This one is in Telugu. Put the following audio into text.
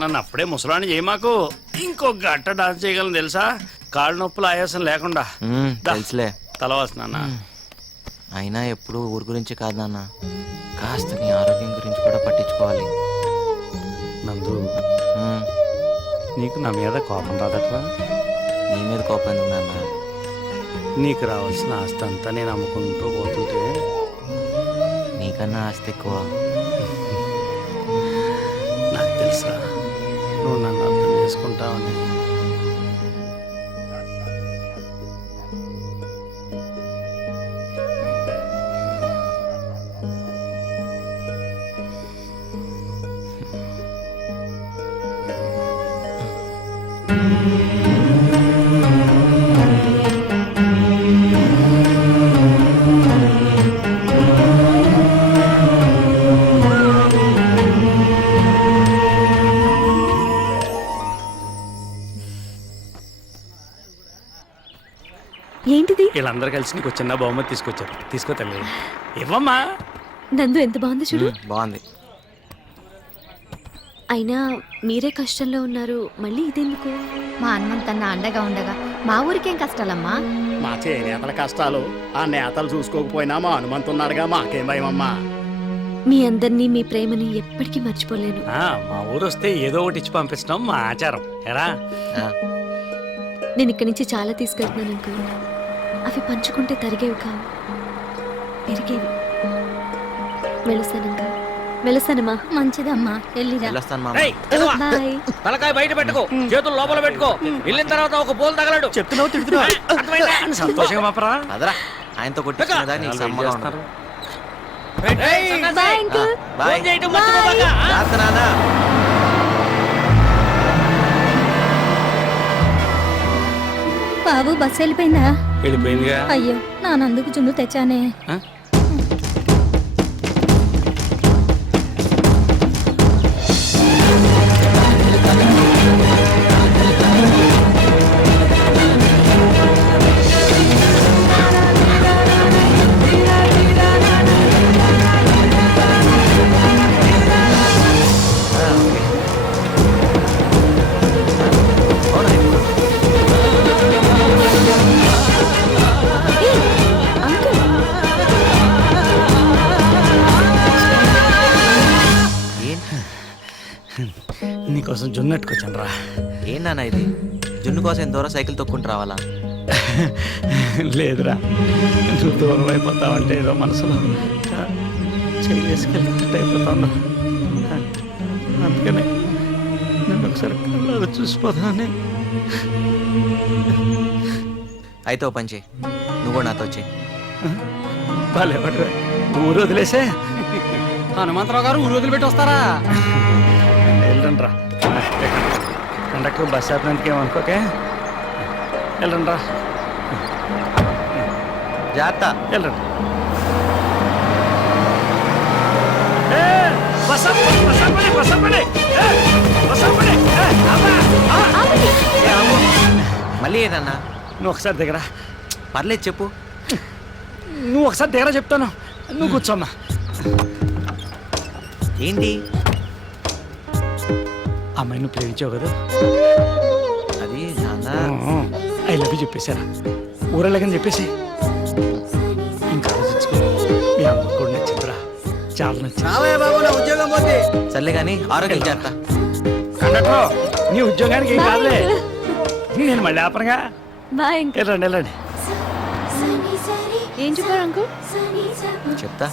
నన్ను అప్పుడే ముసలాన్ని చేయమాకు. ఇంకొక గట్ట డాన్స్ చేయగలను తెలుసా, కాళ్ళు నొప్పులు ఆయాసం లేకుండా. తెలుసులే. తలవాసు నాన్న. అయినా ఎప్పుడు ఊరు గురించి కాదు నాన్న, కాస్త నీ ఆరోగ్యం గురించి కూడా పట్టించుకోవాలి. నందు, నీకు నా మీద కోపం రాదట్రా? నీ మీద కోపం ఎందుకు నాన్న? నీకు రావాల్సిన ఆస్తి అంతా నేను అమ్ముకుంటూ పోతుంటే నీకన్నా ఆస్తి ఎక్కువ. నాకు తెలుసా నువ్వు నన్ను అర్థం చేసుకుంటావని. ఏంటిది? వీళ్ళందరూ కలిసి నీకు చిన్న బహుమతి తీసుకొచ్చారు. తీసుకో తల్లి. ఇవ్వమ్మా. నందు ఎంత బాగుంది చూడు. బాగుంది. అయినా మీరే కష్టంలో ఉన్నారు, మళ్ళీ ఇదెందుకు? మా హనుమంతన్న అండగా ఉండగా మా ఊరికేం కష్టాలమ్మా. మా చేనేతల కష్టాలు ఆ నేతలు చూసుకోకపోయినా మా హనుమంతున్నాడుగా, మాకేం భయమమ్మా. మీ అందరినీ మీ ప్రేమని ఎప్పటికీ మర్చిపోలేను. మా ఊరు వస్తే ఏదో ఒకటి ఇచ్చి పంపించడం మా ఆచారం. ఎరా, నేను ఇక్కడి నుంచి చాలా తీసుకెళ్తున్నాను అంకుల్. అవి పంచుకుంటే తరిగేవి కావు, పెరిగేవి. వెళుస్తాను అంకుల్. వెళుస్తానమ్మా. మంచిదమ్మా, వెళ్ళిరా. బాయ్. తలకాయ బయట పెట్టుకో, చేతులు లోపల పెట్టుకో. వెళ్ళిన తర్వాత ఒక పోల్ తగలడు. చెప్తున్నావు తిడుతున్నావు. సంతోషంగా మాపరా. అదరా ఆయనతో కొట్టించుకునేదా నీకు సమ్మగా ఉంటారు. Bye uncle. బాయ్. జాగ్రత్త నాన్న. బాబు బస్సు వెళ్ళిపోయిందా? వెళ్ళిపోయిందిగా. అయ్యో, నానందుకు జున్ను తెచ్చానే. నీకోసం జున్నట్టుకొచ్చాను రా. ఏం నాన్న ఇది? జున్ను కోసం ఎంత దూరం సైకిల్ తొక్కుంటూ రావాలా? లేదురా, నువ్వు దూరం అయిపోతావంటే ఏదో మనసులో చేసుకెళ్ళినట్టు అయిపోతాను. అందుకనే నన్ను ఒకసారి కళ్ళలో చూసిపోతానని. అయితే ఓ పని చేయి, నువ్వు కూడా నాతో వచ్చేయి. బాలేపడరా, ఊరు వదిలేసే. హనుమంతరావు గారు ఊరు వదిలిపెట్టి వస్తారా? వెళ్ళండి రా. కండక్టర్ బస్ ఆపినందుకు ఏమనుకోకే. వెళ్ళండి రా. జాగ్రత్త. వెళ్ళండి. మళ్ళీ ఏదన్నా? నువ్వు ఒకసారి దిగరా. పర్లేదు చెప్పు. నువ్వు ఒకసారి దిగరా చెప్తాను. నువ్వు కూర్చోమ్మా. ఏంటి? అమ్మాయి నువ్వు ప్రేమించావు కదా, అది నాన్న. ఐ లవ్ యూ చెప్పేశారా? ఊరెళ్ళకని చెప్పేసి ఇంకా ఆలోచించుకో. మీ అమ్మకు కూడా నచ్చిందిరా, చాలా నచ్చింది. సర్లే కానీ ఆరోగ్యం జాగ్రత్త. కండక్టర్, నీ ఉద్యోగానికి ఏం కాదులే. నేను మళ్ళీ ఆపనగా. Bye uncle. వెళ్ళండి వెళ్ళండి. ఏం చెప్పారు అంకుల్? చెప్తా.